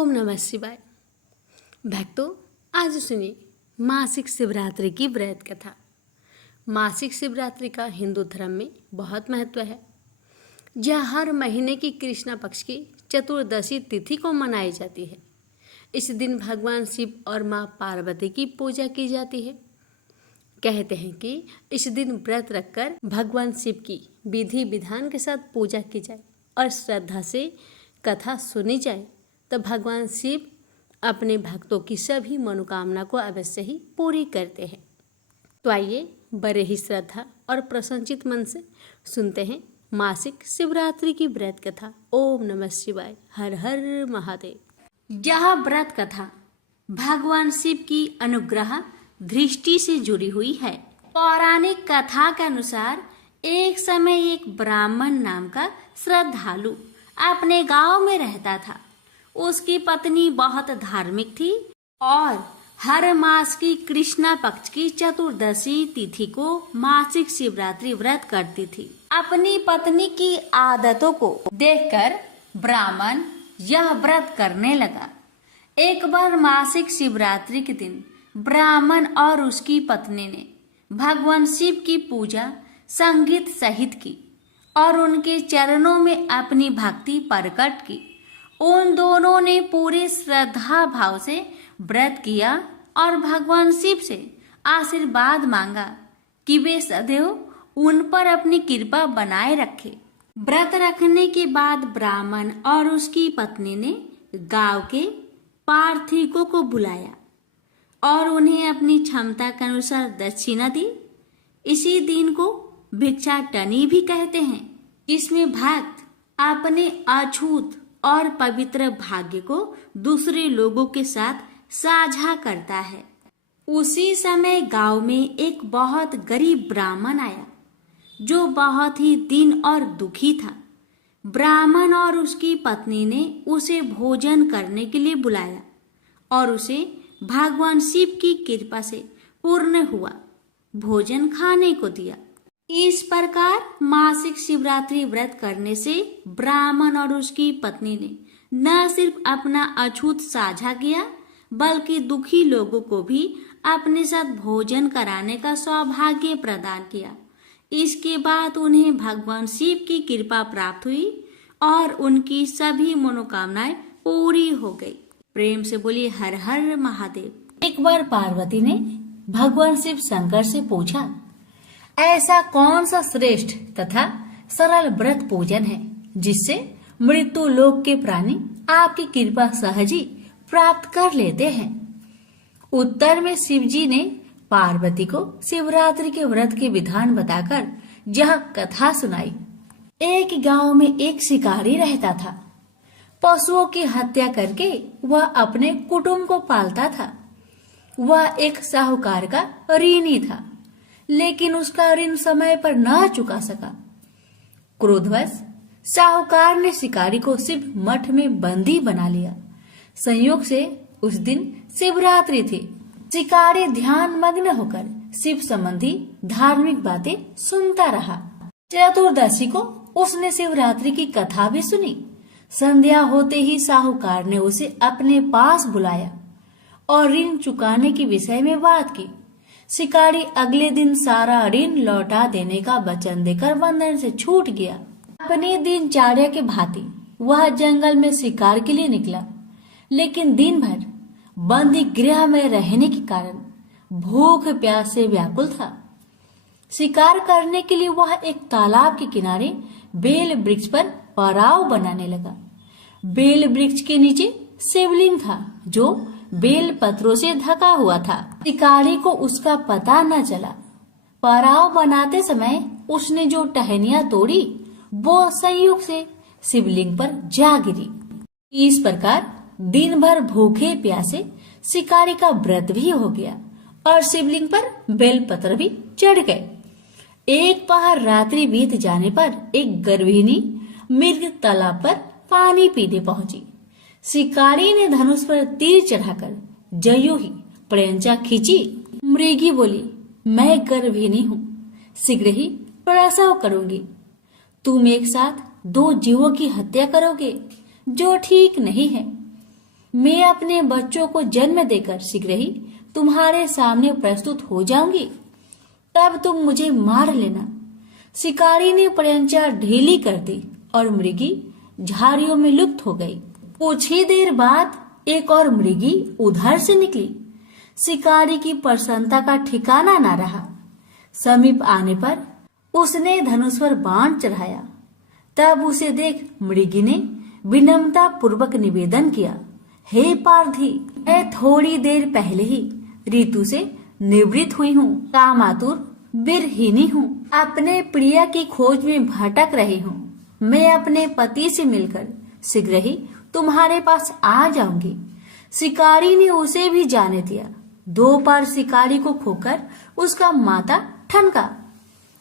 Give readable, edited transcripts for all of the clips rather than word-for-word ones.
ओम नमः शिवाय। भक्तों, आज सुनिए मासिक शिवरात्रि की व्रत कथा। मासिक शिवरात्रि का हिंदू धर्म में बहुत महत्व है। यह हर महीने की कृष्ण पक्ष की चतुर्दशी तिथि को मनाई जाती है। इस दिन भगवान शिव और माँ पार्वती की पूजा की जाती है। कहते हैं कि इस दिन व्रत रखकर भगवान शिव की विधि विधान के साथ पूजा की जाए और श्रद्धा से कथा सुनी जाए तो भगवान शिव अपने भक्तों की सभी मनोकामना को अवश्य ही पूरी करते हैं। तो आइए बड़े ही श्रद्धा और प्रसन्नचित मन से सुनते हैं मासिक शिवरात्रि की व्रत कथा। ओम नमः शिवाय, हर हर महादेव। यह व्रत कथा भगवान शिव की अनुग्रह दृष्टि से जुड़ी हुई है। पौराणिक कथा के अनुसार एक समय एक ब्राह्मण नाम का श्रद्धालु अपने गांव में रहता था। उसकी पत्नी बहुत धार्मिक थी और हर मास की कृष्णा पक्ष की चतुर्दशी तिथि को मासिक शिवरात्रि व्रत करती थी। अपनी पत्नी की आदतों को देखकर ब्राह्मण यह व्रत करने लगा। एक बार मासिक शिवरात्रि के दिन ब्राह्मण और उसकी पत्नी ने भगवान शिव की पूजा संगीत सहित की और उनके चरणों में अपनी भक्ति प्रकट की। उन दोनों ने पूरे श्रद्धा भाव से व्रत किया और भगवान शिव से आशीर्वाद मांगा कि वे सदैव उन पर अपनी कृपा बनाए रखे। व्रत रखने के बाद ब्राह्मण और उसकी पत्नी ने गांव के पार्थिकों को बुलाया और उन्हें अपनी क्षमता के अनुसार दक्षिणा दी। इसी दिन को भिक्षाटनी भी कहते हैं, जिसमें भक्त अपने अछूत और पवित्र भाग्य को दूसरे लोगों के साथ साझा करता है। उसी समय गांव में एक बहुत गरीब ब्राह्मण आया जो बहुत ही दीन और दुखी था। ब्राह्मण और उसकी पत्नी ने उसे भोजन करने के लिए बुलाया और उसे भगवान शिव की कृपा से पूर्ण हुआ भोजन खाने को दिया। इस प्रकार मासिक शिवरात्रि व्रत करने से ब्राह्मण और उसकी पत्नी ने न सिर्फ अपना अछूत साझा किया बल्कि दुखी लोगों को भी अपने साथ भोजन कराने का सौभाग्य प्रदान किया। इसके बाद उन्हें भगवान शिव की कृपा प्राप्त हुई और उनकी सभी मनोकामनाएं पूरी हो गई। प्रेम से बोलिए हर हर महादेव। एक बार पार्वती ने भगवान शिव शंकर से पूछा, ऐसा कौन सा श्रेष्ठ तथा सरल व्रत पूजन है जिससे मृत्यु लोक के प्राणी आपकी कृपा सहज ही प्राप्त कर लेते हैं? उत्तर में शिवजी ने पार्वती को शिवरात्रि के व्रत के विधान बताकर यह कथा सुनाई। एक गांव में एक शिकारी रहता था। पशुओं की हत्या करके वह अपने कुटुंब को पालता था। वह एक साहूकार का ऋणी था, लेकिन उसका ऋण समय पर न चुका सका। क्रोधवश साहूकार ने शिकारी को शिव मठ में बंदी बना लिया। संयोग से उस दिन शिवरात्रि थी। शिकारी ध्यान मग्न होकर शिव संबंधी धार्मिक बातें सुनता रहा। चतुर्दशी को उसने शिवरात्रि की कथा भी सुनी। संध्या होते ही साहूकार ने उसे अपने पास बुलाया और ऋण चुकाने के विषय में बात की। शिकारी अगले दिन सारा ऋण लौटा देने का वचन देकर बंधन से छूट गया। अपनी दिनचर्या के भांति वह जंगल में शिकार के लिए निकला, लेकिन दिन भर बंदी गृह में रहने के कारण भूख प्यास से व्याकुल था। शिकार करने के लिए वह एक तालाब के किनारे बेल वृक्ष पर पड़ाव बनाने लगा। बेल वृक्ष के नीचे शिवलिंग था जो बेल पत्रों से ढका हुआ था। शिकारी को उसका पता न चला। पड़ाव बनाते समय उसने जो टहनियां तोड़ी वो संयोग से शिवलिंग पर जा गिरी। इस प्रकार दिन भर भूखे प्यासे शिकारी का व्रत भी हो गया और शिवलिंग पर बेलपत्र भी चढ़ गए। एक पहर रात्रि बीत जाने पर एक गर्भिणी मृग तालाब पर पानी पीने पहुंची। शिकारी ने धनुष पर तीर चढ़ाकर जयो ही प्रयंचा खींची। मृगी बोली, मैं गर्भिणी हूँ, शीघ्र ही प्रसव करूंगी। तुम एक साथ 2 जीवों की हत्या करोगे जो ठीक नहीं है। मैं अपने बच्चों को जन्म देकर शीघ्र ही तुम्हारे सामने प्रस्तुत हो जाऊंगी, तब तुम मुझे मार लेना। शिकारी ने प्रयंचा ढीली कर दी और मृगी झाड़ियों में लुप्त हो गई। कुछ ही देर बाद एक और मृगी उधर से निकली। शिकारी की प्रसन्नता का ठिकाना न रहा। समीप आने पर उसने धनुष पर बाण चढ़ाया। तब उसे देख मृगी ने विनम्रता पूर्वक निवेदन किया, हे पारधी, मैं थोड़ी देर पहले ही ऋतु से निवृत्त हुई हूँ, कामातुर बिरहिनी हूँ, अपने प्रिय की खोज में भटक रही हूँ। मैं अपने पति से मिलकर शीघ्र ही तुम्हारे पास आ जाऊंगी। शिकारी ने उसे भी जाने दिया। 2 बार शिकारी को खोकर उसका माथा ठनका।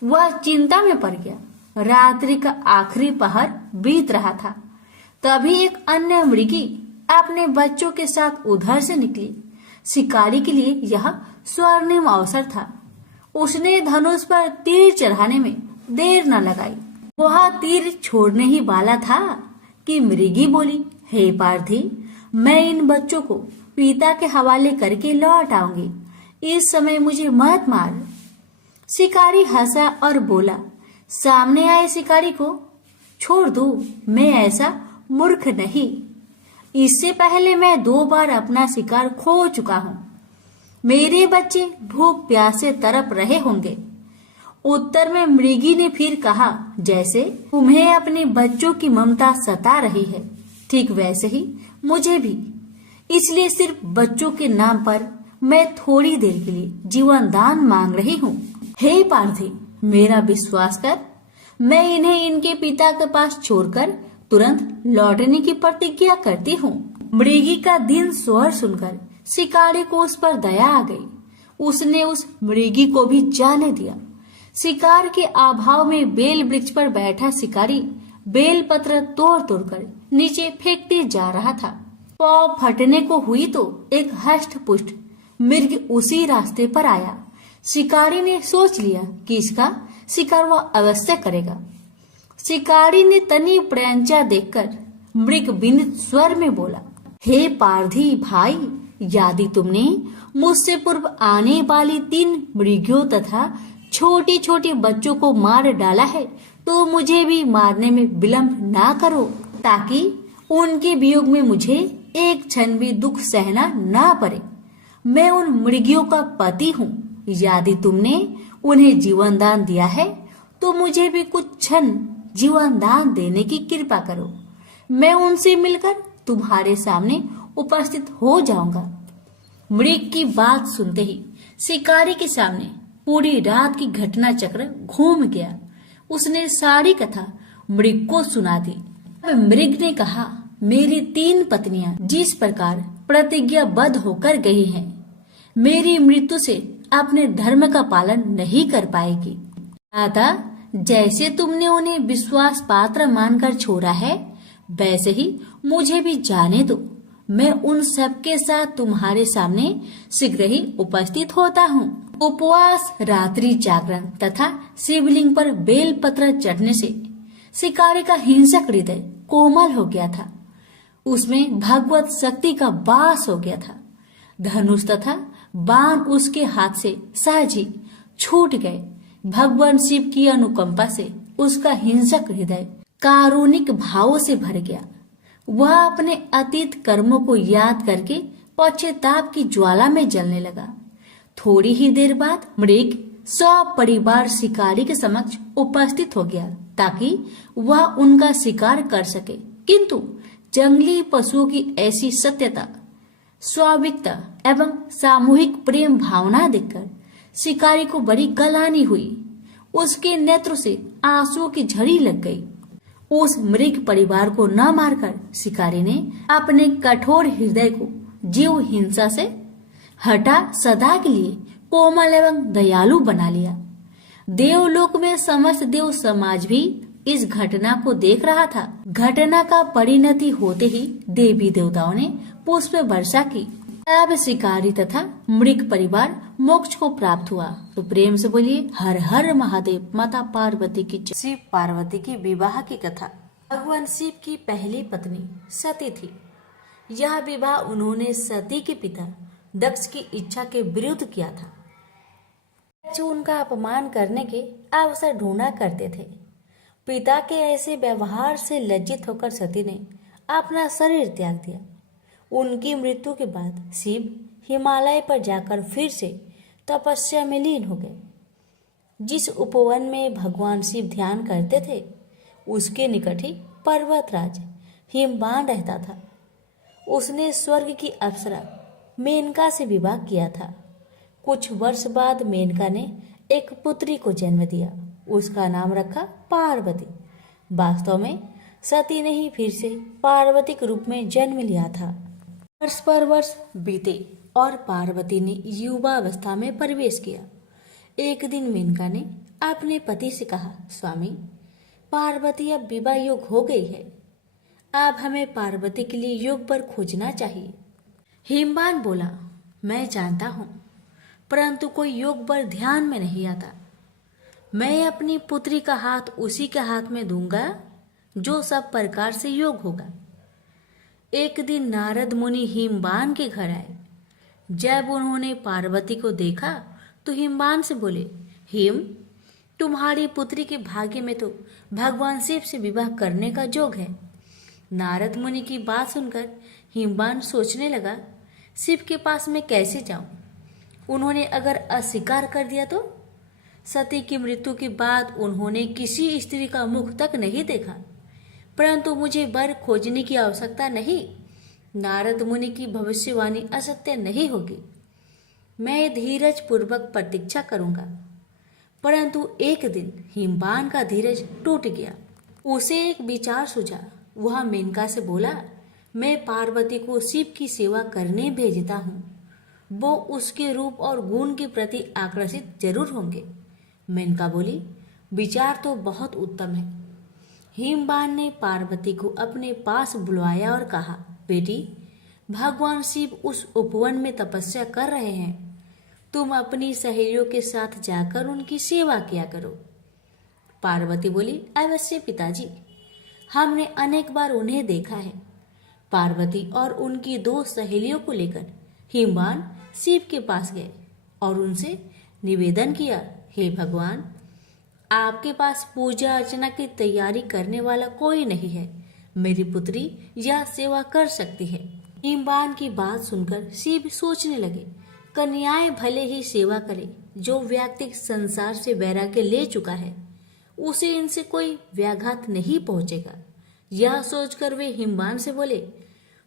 वह चिंता में पड़ गया। रात्रि का आखिरी पहर बीत रहा था। तभी एक अन्य मृगी अपने बच्चों के साथ उधर से निकली। शिकारी के लिए यह स्वर्णिम अवसर था। उसने धनुष पर तीर चढ़ाने में देर न लगाई। वह तीर छोड़ने ही वाला था कि मृगी बोली, हे पारधी, मैं इन बच्चों को पिता के हवाले करके लौट आऊंगी। इस समय मुझे मत मार। शिकारी हंसा और बोला, सामने आए शिकारी को छोड़ दो, मैं ऐसा मूर्ख नहीं। इससे पहले मैं 2 बार अपना शिकार खो चुका हूँ। मेरे बच्चे भूख प्यास से तड़प रहे होंगे। उत्तर में मृगी ने फिर कहा, जैसे तुम्हें अपने बच्चों की ममता सता रही है, ठीक वैसे ही मुझे भी। इसलिए सिर्फ बच्चों के नाम पर मैं थोड़ी देर के लिए जीवन दान मांग रही हूँ। हे पारधी, मेरा विश्वास कर, मैं इन्हें इनके पिता के पास छोड़कर तुरंत लौटने की प्रतिज्ञा करती हूँ। मृगी का दीन स्वर सुनकर शिकारी को उस पर दया आ गई। उसने उस मृगी को भी जाने दिया। शिकार के अभाव में बेल वृक्ष पर बैठा शिकारी बेल पत्र तोड़ तोड़ कर नीचे फेंकते जा रहा था। पाँव फटने को हुई तो एक हष्ट पुष्ट मृग उसी रास्ते पर आया। शिकारी ने सोच लिया कि इसका शिकार वह अवश्य करेगा। शिकारी ने तनी प्रयंचा देखकर मृग बिंद स्वर में बोला, हे पारधी भाई, यदि तुमने मुझसे पूर्व आने वाली 3 मृगियों तथा छोटे छोटे बच्चों को मार डाला है तो मुझे भी मारने में विलंब ना करो, ताकि उनके वियोग में मुझे एक क्षण भी दुख सहना ना पड़े। मैं उन मृगियों का पति हूँ। यदि तुमने उन्हें जीवन दान दिया है तो मुझे भी कुछ क्षण जीवन दान देने की कृपा करो। मैं उनसे मिलकर तुम्हारे सामने उपस्थित हो जाऊंगा। मृग की बात सुनते ही शिकारी के सामने पूरी रात की घटना चक्र घूम गया। उसने सारी कथा मृग को सुना दी। अब मृग ने कहा, मेरी 3 पत्नियां जिस प्रकार प्रतिज्ञाबद्ध होकर गई हैं, मेरी मृत्यु से अपने धर्म का पालन नहीं कर पाएगी। अतः जैसे तुमने उन्हें विश्वास पात्र मानकर छोड़ा है, वैसे ही मुझे भी जाने दो। मैं उन सबके साथ तुम्हारे सामने शीघ्र ही उपस्थित होता हूँ। उपवास, रात्रि जागरण तथा शिवलिंग पर बेल पत्र चढ़ने से शिकारी का हिंसक हृदय कोमल हो गया था। उसमें भगवत शक्ति का वास हो गया था। धनुष तथा बाण उसके हाथ से सहज ही छूट गए। भगवान शिव की अनुकंपा से उसका हिंसक हृदय कारुणिक भावों से भर गया। वह अपने अतीत कर्मों को याद करके पश्चाताप की ज्वाला में जलने लगा। थोड़ी ही देर बाद मृग सपरिवार शिकारी के समक्ष उपस्थित हो गया ताकि वह उनका शिकार कर सके। किंतु जंगली पशुओं की ऐसी सत्यता, स्वाभाविकता एवं सामूहिक प्रेम भावना देखकर शिकारी को बड़ी गलानी हुई। उसके नेत्र से आंसुओं की झड़ी लग गई। उस मृग परिवार को न मारकर शिकारी ने अपने कठोर हृदय को जीव हिंसा से हटा सदा के लिए कोमल एवं दयालु बना लिया। देवलोक में समस्त देव समाज भी इस घटना को देख रहा था। घटना का परिणति होते ही देवी देवताओं ने पुष्प वर्षा की। अब शिकारी तथा मृग परिवार मोक्ष को प्राप्त हुआ। तो प्रेम से बोलिए हर हर महादेव। माता पार्वती की जय। शिव पार्वती की विवाह की कथा। भगवान शिव की पहली पत्नी सती थी। यह विवाह उन्होंने सती के पिता दक्ष की इच्छा के विरुद्ध किया था, जो उनका अपमान करने के अवसर ढूंढा करते थे। पिता के ऐसे व्यवहार से लज्जित होकर सती ने अपना शरीर त्याग दिया। उनकी मृत्यु के बाद शिव हिमालय पर जाकर फिर से तपस्या में लीन हो गए। जिस उपवन में भगवान शिव ध्यान करते थे उसके निकट ही पर्वतराज हिमवान रहता था। उसने स्वर्ग की अप्सरा मेनका से विवाह किया था। कुछ वर्ष बाद मेनका ने एक पुत्री को जन्म दिया। उसका नाम रखा पार्वती। वास्तव में सती ने ही फिर से पार्वती के रूप में जन्म लिया था। वर्ष पर वर्ष बीते और पार्वती ने युवावस्था में प्रवेश किया। एक दिन मेनका ने अपने पति से कहा, स्वामी, पार्वती अब विवाह योग हो गई है। अब हमें पार्वती के लिए योग वर खोजना चाहिए। हिमवान बोला, मैं जानता हूँ, परंतु कोई योग वर ध्यान में नहीं आता। मैं अपनी पुत्री का हाथ उसी के हाथ में दूंगा जो सब प्रकार से योग होगा। एक दिन नारद मुनि हिमवान के घर आए। जब उन्होंने पार्वती को देखा तो हिमवान से बोले, हिम, तुम्हारी पुत्री के भाग्य में तो भगवान शिव से विवाह करने का योग है। नारद मुनि की बात सुनकर हिमवान सोचने लगा, शिव के पास मैं कैसे जाऊं? उन्होंने अगर अस्वीकार कर दिया तो? सती की मृत्यु के बाद उन्होंने किसी स्त्री का मुख तक नहीं देखा। परंतु मुझे वर खोजने की आवश्यकता नहीं। नारद मुनि की भविष्यवाणी असत्य नहीं होगी। मैं धीरज पूर्वक प्रतीक्षा करूंगा। परंतु एक दिन हिमवान का धीरज टूट गया। उसे एक विचार सूझा। वह मेनका से बोला, मैं पार्वती को शिव की सेवा करने भेजता हूँ। वो उसके रूप और गुण के प्रति आकर्षित जरूर होंगे। मेनका बोली, विचार तो बहुत उत्तम है। हिमवान ने पार्वती को अपने पास बुलवाया और कहा, बेटी, भगवान शिव उस उपवन में तपस्या कर रहे हैं। तुम अपनी सहेलियों के साथ जाकर उनकी सेवा किया करो। पार्वती बोली, अवश्य पिताजी, हमने अनेक बार उन्हें देखा है। पार्वती और उनकी 2 सहेलियों को लेकर हिमवान शिव के पास गए और उनसे निवेदन किया, हे भगवान, आपके पास पूजा अर्चना की तैयारी करने वाला कोई नहीं है। मेरी पुत्री यह सेवा कर सकती है। हिमवान की बात सुनकर शिव सोचने लगे, कन्याएं भले ही सेवा करे। जो व्यक्ति संसार से वैराग्य ले चुका है उसे इनसे कोई व्याघात नहीं पहुंचेगा। यह सोचकर वे हिमवान से बोले,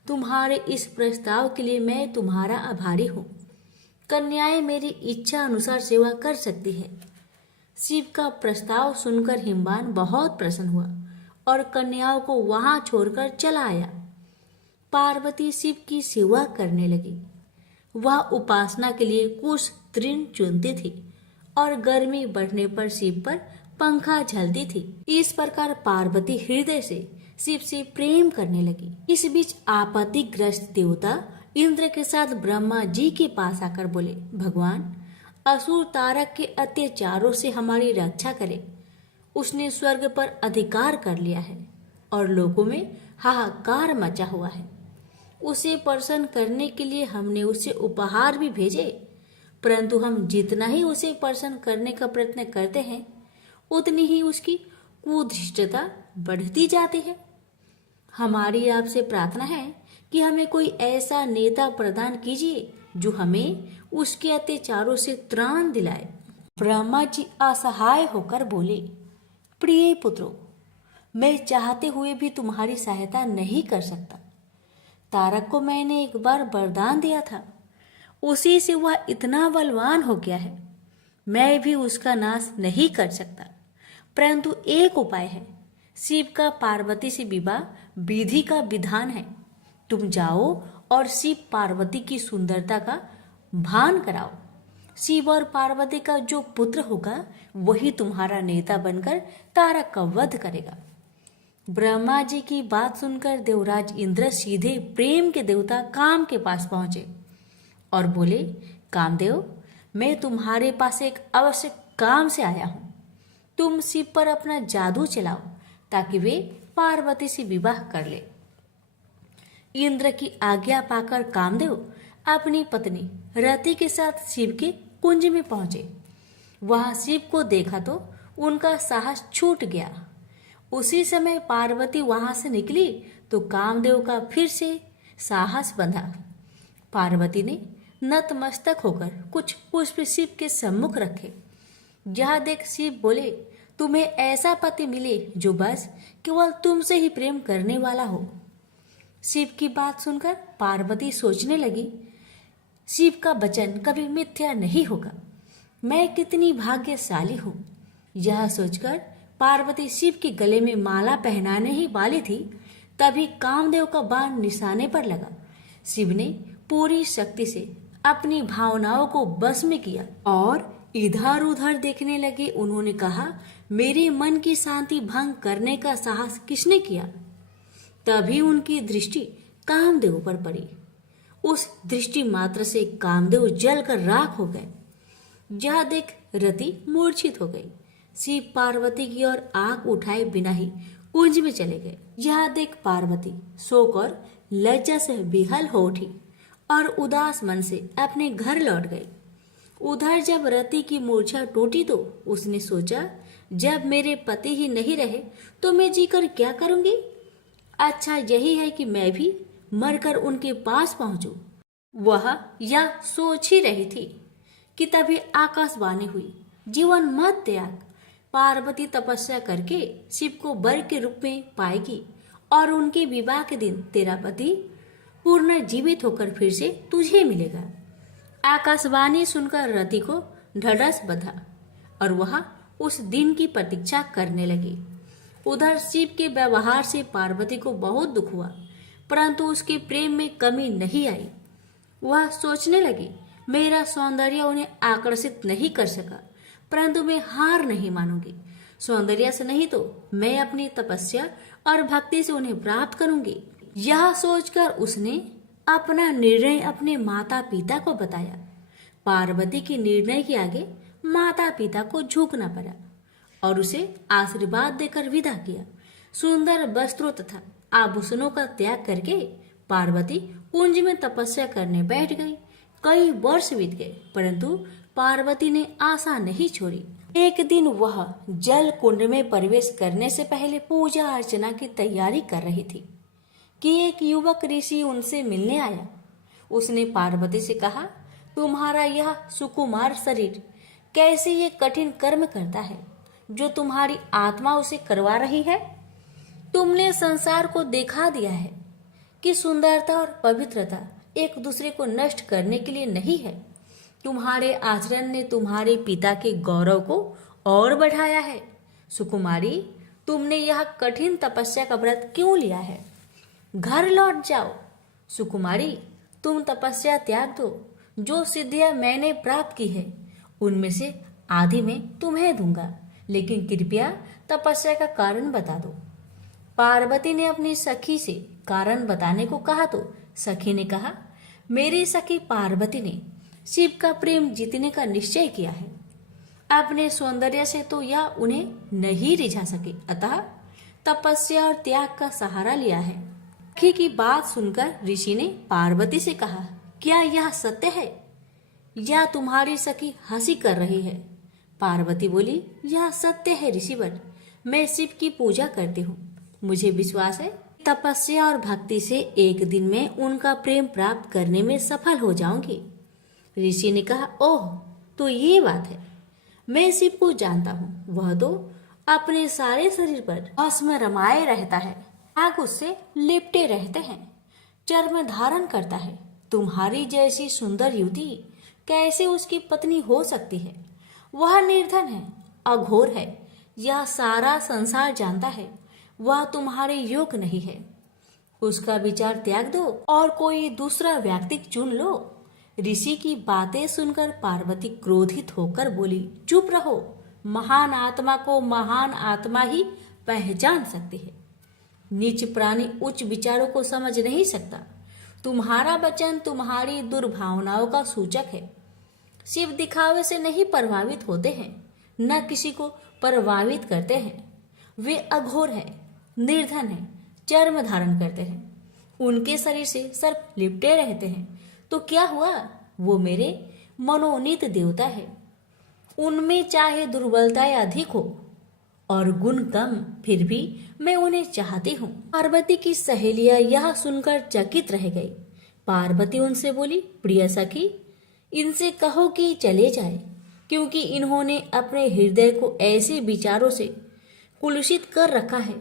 तुम्हारे इस प्रस्ताव के लिए मैं तुम्हारा आभारी हूँ। कन्याएं मेरी इच्छा अनुसार सेवा कर सकती है। शिव का प्रस्ताव सुनकर हिमवान बहुत प्रसन्न हुआ और कन्याओं को वहां छोड़कर चला आया। पार्वती शिव की सेवा करने लगी। वह उपासना के लिए कुछ तृण चुनती थी और गर्मी बढ़ने पर शिव पर पंखा झलती थी। इस प्रकार पार्वती हृदय से शिव से प्रेम करने लगी। इस बीच आपत्तिग्रस्त देवता इंद्र के साथ ब्रह्मा जी के पास आकर बोले, भगवान, असुर तारक के अत्याचारों से हमारी रक्षा करे। उसने स्वर्ग पर अधिकार कर लिया है और लोगों में हाहाकार मचा हुआ है। उसे प्रसन्न करने के लिए हमने उसे उपहार भी भेजे, परंतु हम जितना ही उसे प्रसन्न करने का प्रयत्न करते हैं उतनी ही उसकी कुधृष्टता बढ़ती जाती है। हमारी आपसे प्रार्थना है कि हमें कोई ऐसा नेता प्रदान कीजिए जो हमें उसके अत्याचारों से त्राण दिलाए। ब्रह्मा जी असहाय होकर बोले, प्रिय पुत्रों, मैं चाहते हुए भी तुम्हारी सहायता नहीं कर सकता। तारक को मैंने एक बार वरदान दिया था, उसी से वह इतना बलवान हो गया है। मैं भी उसका नाश नहीं कर सकता, परंतु एक उपाय है। शिव का पार्वती से विवाह विधि का विधान है। तुम जाओ और शिव पार्वती की सुंदरता का भान कराओ। शिव और पार्वती का जो पुत्र होगा वही तुम्हारा नेता बनकर तारक का वध करेगा। ब्रह्मा जी की बात सुनकर देवराज इंद्र सीधे प्रेम के देवता काम के पास पहुंचे और बोले, कामदेव, मैं तुम्हारे पास एक आवश्यक काम से आया हूं। तुम शिव पर अपना जादू चलाओ ताकि वे पार्वती से विवाह कर ले। इंद्र की आज्ञा पाकर कामदेव अपनी पत्नी रति के साथ शिव के कुंज में पहुंचे। वहां शिव को देखा तो उनका साहस छूट गया। उसी समय पार्वती वहां से निकली तो कामदेव का फिर से साहस बंधा। पार्वती ने नतमस्तक होकर कुछ पुष्प शिव के सम्मुख रखे। यह देख शिव बोले, तुम्हें ऐसा पति मिले जो बस केवल तुमसे ही प्रेम करने वाला हो। शिव की बात सुनकर पार्वती सोचने लगी, शिव का वचन कभी मिथ्या नहीं होगा। मैं कितनी भाग्यशाली हूँ। यह सोचकर पार्वती शिव के गले में माला पहनाने ही वाली थी, तभी कामदेव का बाण निशाने पर लगा। शिव ने पूरी शक्ति से अपनी भावनाओं को बस में किया और इधर उधर देखने लगे। उन्होंने कहा, मेरे मन की शांति भंग करने का साहस किसने किया? तभी उनकी दृष्टि कामदेव पर पड़ी। उस दृष्टि मात्र से कामदेव जलकर राख हो गए। यह देख रति मूर्छित हो गई। शिव पार्वती की ओर आंख उठाए बिना ही कुंज में चले गए। यह देख पार्वती शोक और लज्जा से विहल हो उठी और उदास मन से अपने घर लौट गई। उधर जब रति की मूर्छा टूटी तो उसने सोचा, जब मेरे पति ही नहीं रहे तो मैं जीकर क्या करूंगी? अच्छा यही है कि मैं भी मरकर उनके पास पहुंचूं। वह यह सोच ही रही थी कि तभी आकाशवाणी हुई, जीवन मत त्याग। पार्वती तपस्या करके शिव को वर के रूप में पाएगी और उनके विवाह के दिन तेरा पति पूर्ण जीवित होकर फिर से तुझे मिलेगा। आकाशवाणी सुनकर रति को ढढ़स बंधा और वह उस दिन की प्रतीक्षा करने लगी। उधर शिव के व्यवहार से पार्वती को बहुत दुख हुआ, परंतु उसके प्रेम में कमी नहीं आई। वह सोचने लगी, मेरा सौंदर्य उन्हें आकर्षित नहीं कर सका, परंतु मैं हार नहीं मानूंगी। सौंदर्य से नहीं तो मैं अपनी तपस्या और भक्ति से उन्हें प्राप्त करूंगी। यह सोचकर उसने अपना निर्णय अपने माता पिता को बताया। पार्वती के निर्णय के आगे माता पिता को झुकना पड़ा और उसे आशीर्वाद देकर विदा किया। सुंदर वस्त्रों तथा आभूषणों का त्याग करके पार्वती कुंज में तपस्या करने बैठ गई। कई वर्ष बीत गए, परंतु पार्वती ने आशा नहीं छोड़ी। एक दिन वह जल कुंड में प्रवेश करने से पहले पूजा अर्चना की तैयारी कर रही थी कि एक युवक ऋषि उनसे मिलने आया। उसने पार्वती से कहा, तुम्हारा यह सुकुमार शरीर कैसे ये कठिन कर्म करता है जो तुम्हारी आत्मा उसे करवा रही है? तुमने संसार को दिखा दिया है कि सुंदरता और पवित्रता एक दूसरे को नष्ट करने के लिए नहीं है। तुम्हारे आचरण ने तुम्हारे पिता के गौरव को और बढ़ाया है। सुकुमारी, तुमने यह कठिन तपस्या का व्रत क्यों लिया है? घर लौट जाओ। सुकुमारी, तुम तपस्या त्याग दो। जो सिद्धियां मैंने प्राप्त की है उनमें से आधी मैं तुम्हें दूंगा, लेकिन कृपया तपस्या का कारण बता दो। पार्वती ने अपनी सखी से कारण बताने को कहा तो सखी ने कहा, मेरी सखी पार्वती ने शिव का प्रेम जीतने का निश्चय किया है। अपने सौंदर्य से तो यह उन्हें नहीं रिझा सके, अतः तपस्या और त्याग का सहारा लिया है। सखी की बात सुनकर ऋषि ने पार्वती से कहा, क्या यह सत्य है या तुम्हारी सखी हंसी कर रही है? पार्वती बोली, यह सत्य है ऋषिवर। मैं शिव की पूजा करती हूँ। मुझे विश्वास है तपस्या और भक्ति से एक दिन में उनका प्रेम प्राप्त करने में सफल हो जाऊंगी। ऋषि ने कहा, ओह, तो ये बात है। मैं शिव को जानता हूँ। वह तो अपने सारे शरीर पर भस्म रमाए रहता है, आग उससे लिपटे रहते हैं, चर्म धारण करता है। तुम्हारी जैसी सुंदर युवती कैसे उसकी पत्नी हो सकती है? वह निर्धन है, अघोर है, यह सारा संसार जानता है। वह तुम्हारे योग्य नहीं है। उसका विचार त्याग दो और कोई दूसरा व्यक्ति चुन लो। ऋषि की बातें सुनकर पार्वती क्रोधित होकर बोली, चुप रहो। महान आत्मा को महान आत्मा ही पहचान सकती है। नीच प्राणी उच्च विचारों को समझ नहीं सकता। तुम्हारा वचन तुम्हारी दुर्भावनाओं का सूचक है। शिव दिखावे से नहीं प्रभावित होते हैं, न किसी को प्रभावित करते हैं। वे अघोर है, निर्धन है, चर्म धारण करते हैं। उनके शरीर से सर्प लिपटे रहते हैं, तो क्या हुआ? वो मेरे मनोनीत देवता है। उनमें चाहे दुर्बलताएं अधिक हो और गुण कम, फिर भी मैं उन्हें चाहती हूँ। पार्वती की सहेलियां यह सुनकर चकित रह गई। पार्वती उनसे बोली, प्रिय सखी, इनसे कहो कि चले जाए, क्योंकि इन्होंने अपने हृदय को ऐसे विचारों से कुलुषित कर रखा है।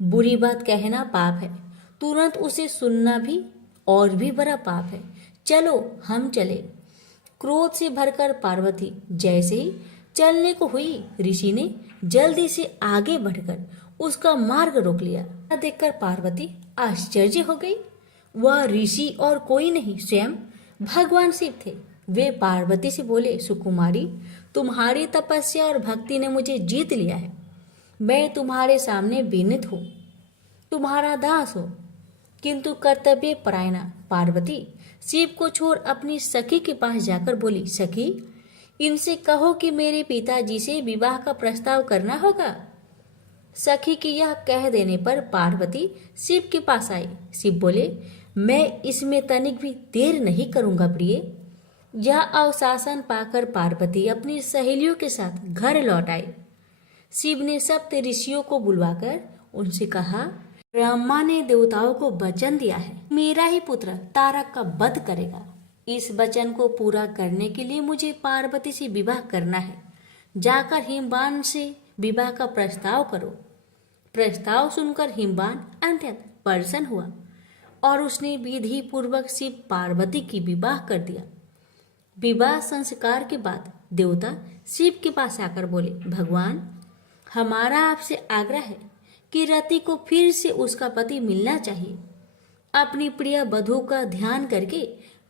बुरी बात कहना पाप है, तुरंत उसे सुनना भी और भी बड़ा पाप है। चलो हम चले। क्रोध से भरकर पार्वती जैसे ही चलने को हुई, ऋषि ने जल्दी से आगे बढ़कर उसका मार्ग रोक लिया। यह देखकर पार्वती आश्चर्य हो गई। वह ऋषि और कोई नहीं, स्वयं भगवान शिव थे। वे पार्वती से बोले, सुकुमारी, तुम्हारी तपस्या और भक्ति ने मुझे जीत लिया है। मैं तुम्हारे सामने विनीत हूँ, तुम्हारा दास हूँ। किंतु कर्तव्य परायणा पार्वती शिव को छोड़ अपनी सखी के पास जाकर बोली, सखी, इनसे कहो कि मेरे पिताजी से विवाह का प्रस्ताव करना होगा। सखी की यह कह देने पर पार्वती शिव के पास आई। शिव बोले, मैं इसमें तनिक भी देर नहीं करूंगा प्रिय। यह अवशासन पाकर पार्वती अपनी सहेलियों के साथ घर लौट आई। शिव ने सप्त ऋषियों को बुलवाकर उनसे कहा, ब्रह्मा ने देवताओं को वचन दिया है, मेरा ही पुत्र तारक का वध करेगा। इस वचन को पूरा करने के लिए मुझे पार्वती से विवाह करना है। जाकर हिमवान से विवाह का प्रस्ताव करो। प्रस्ताव सुनकर हिमवान अत्यंत प्रसन्न हुआ और उसने विधि पूर्वक शिव पार्वती की विवाह कर दिया। विवाह संस्कार के बाद देवता शिव के पास आकर बोले, भगवान, हमारा आपसे आग्रह है कि रति को फिर से उसका पति मिलना चाहिए। अपनी प्रिय वधू का ध्यान करके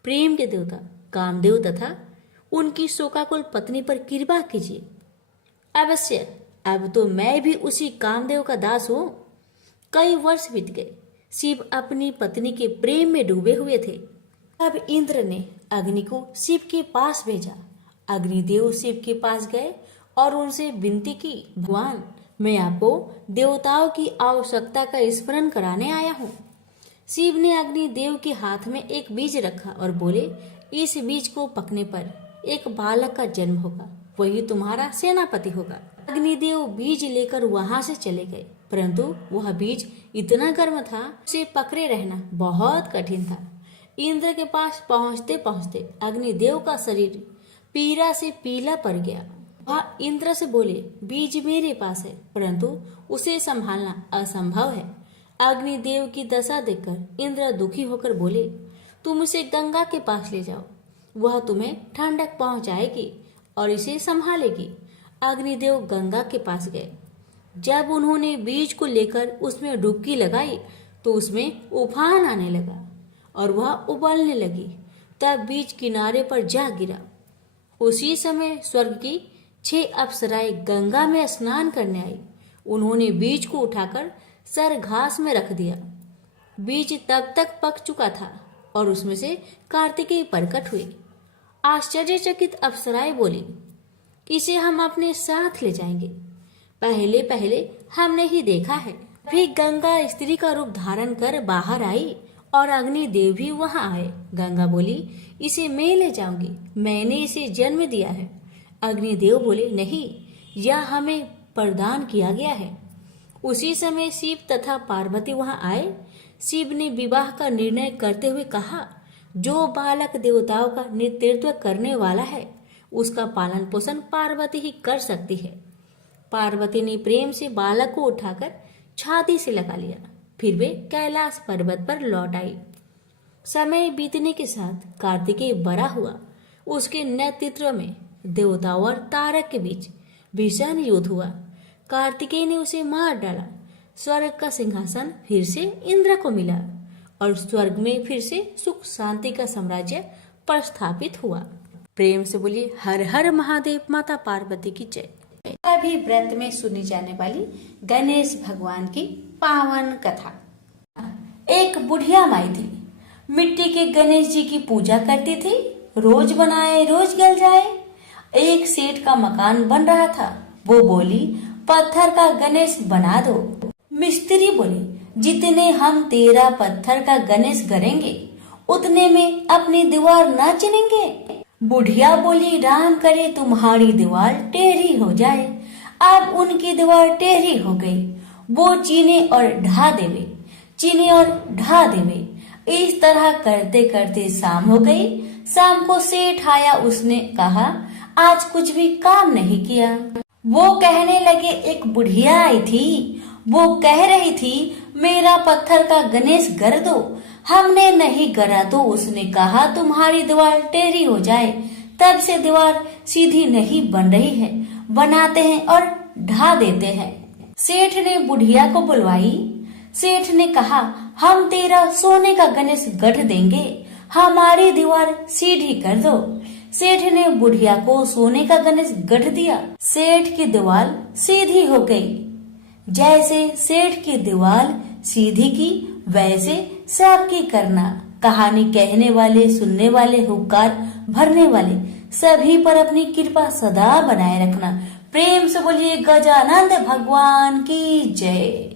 प्रेम के देवता कामदेव तथा उनकी शोकाकुल पत्नी पर कृपा कीजिए। अवश्य, अब तो मैं भी उसी कामदेव का दास हूँ। कई वर्ष बीत गए। शिव अपनी पत्नी के प्रेम में डूबे हुए थे। अब इंद्र ने अग्नि को शिव के पास भेजा। अग्निदेव शिव के पास गए और उनसे विनती की, भगवान, मैं आपको देवताओं की आवश्यकता का स्मरण कराने आया हूँ। शिव ने अग्निदेव के हाथ में एक बीज रखा और बोले, इस बीज को पकने पर एक बालक का जन्म होगा, वही तुम्हारा सेनापति होगा। अग्निदेव बीज लेकर वहां से चले गए, परंतु वह बीज इतना गर्म था, उसे पकड़े रहना बहुत कठिन था। इंद्र के पास पहुंचते पहुंचते अग्निदेव का शरीर पीड़ा से पीला पड़ गया। वह इंद्र से बोले, बीज मेरे पास है, परंतु उसे संभालना असंभव है। अग्निदेव की दशा देखकर इंद्र दुखी होकर बोले, तुम इसे गंगा के पास ले जाओ, वह तुम्हें ठंडक पहुंचाएगी और इसे संभालेगी। अग्निदेव गंगा के पास गए। जब उन्होंने बीज को लेकर उसमें डुबकी लगाई तो उसमें उफान आने लगा और वह उबलने लगी। तब बीज किनारे पर जा गिरा। उसी समय स्वर्ग की 6 अप्सराएं गंगा में स्नान करने आई। उन्होंने बीज को उठाकर सर घास में रख दिया। बीज तब तक पक चुका था और उसमें से कार्तिकेय प्रकट हुए। आश्चर्यचकित अप्सराएं बोली, इसे हम अपने साथ ले जाएंगे। पहले पहले हमने ही देखा है। फिर गंगा स्त्री का रूप धारण कर बाहर आई और अग्निदेव भी वहां आए। गंगा बोली, इसे मैं ले जाऊंगी, मैंने इसे जन्म दिया है। अग्निदेव बोले, नहीं, यह हमें प्रदान किया गया है। उसी समय शिव तथा पार्वती वहां आए। शिव ने विवाह का निर्णय करते हुए कहा, जो बालक देवताओं का नेतृत्व करने वाला है उसका पालन पोषण पार्वती ही कर सकती है। पार्वती ने प्रेम से बालक को उठाकर छाती से लगा लिया। फिर वे कैलाश पर्वत पर लौट आई। समय बीतने के साथ कार्तिकेय बड़ा हुआ। उसके नेतृत्व में देवताओं और तारक के बीच भीषण युद्ध हुआ। कार्तिकेय ने उसे मार डाला। स्वर्ग का सिंहासन फिर से इंद्र को मिला और स्वर्ग में फिर से सुख शांति का साम्राज्य प्रस्थापित हुआ। प्रेम से बोलिए, हर हर महादेव। माता पार्वती की जय। अभी व्रत में सुनी जाने वाली गणेश भगवान की पावन कथा। एक बुढ़िया माई थी, मिट्टी के गणेश जी की पूजा करती थी। रोज बनाए रोज गल जाए। एक सेठ का मकान बन रहा था। वो बोली, पत्थर का गणेश बना दो। मिस्त्री बोले, जितने हम तेरा पत्थर का गणेश गढ़ेंगे उतने में अपनी दीवार न चिनेंगे। बुढ़िया बोली, राम करे तुम्हारी दीवार टेढ़ी हो जाए। अब उनकी दीवार टेढ़ी हो गई। वो चीने और ढा देवे, चीने और ढा देवे। इस तरह करते करते शाम हो गई। शाम को सेठ आया। उसने कहा, आज कुछ भी काम नहीं किया। वो कहने लगे, एक बुढ़िया आई थी, वो कह रही थी मेरा पत्थर का गणेश गढ़ दो। हमने नहीं गढ़ा तो उसने कहा तुम्हारी दीवार टेढ़ी हो जाए। तब से दीवार सीधी नहीं बन रही है, बनाते हैं और ढा देते हैं। सेठ ने बुढ़िया को बुलवाई। सेठ ने कहा, हम तेरा सोने का गणेश गढ़ देंगे, हमारी दीवार सीधी कर दो। सेठ ने बुढ़िया को सोने का गणेश गढ़ दिया। सेठ की दीवार सीधी हो गई। जैसे सेठ की दीवार सीधी की वैसे सबकी करना। कहानी कहने वाले, सुनने वाले, हुक्कार भरने वाले सभी पर अपनी कृपा सदा बनाए रखना। प्रेम से बोलिए गजानंद भगवान की जय।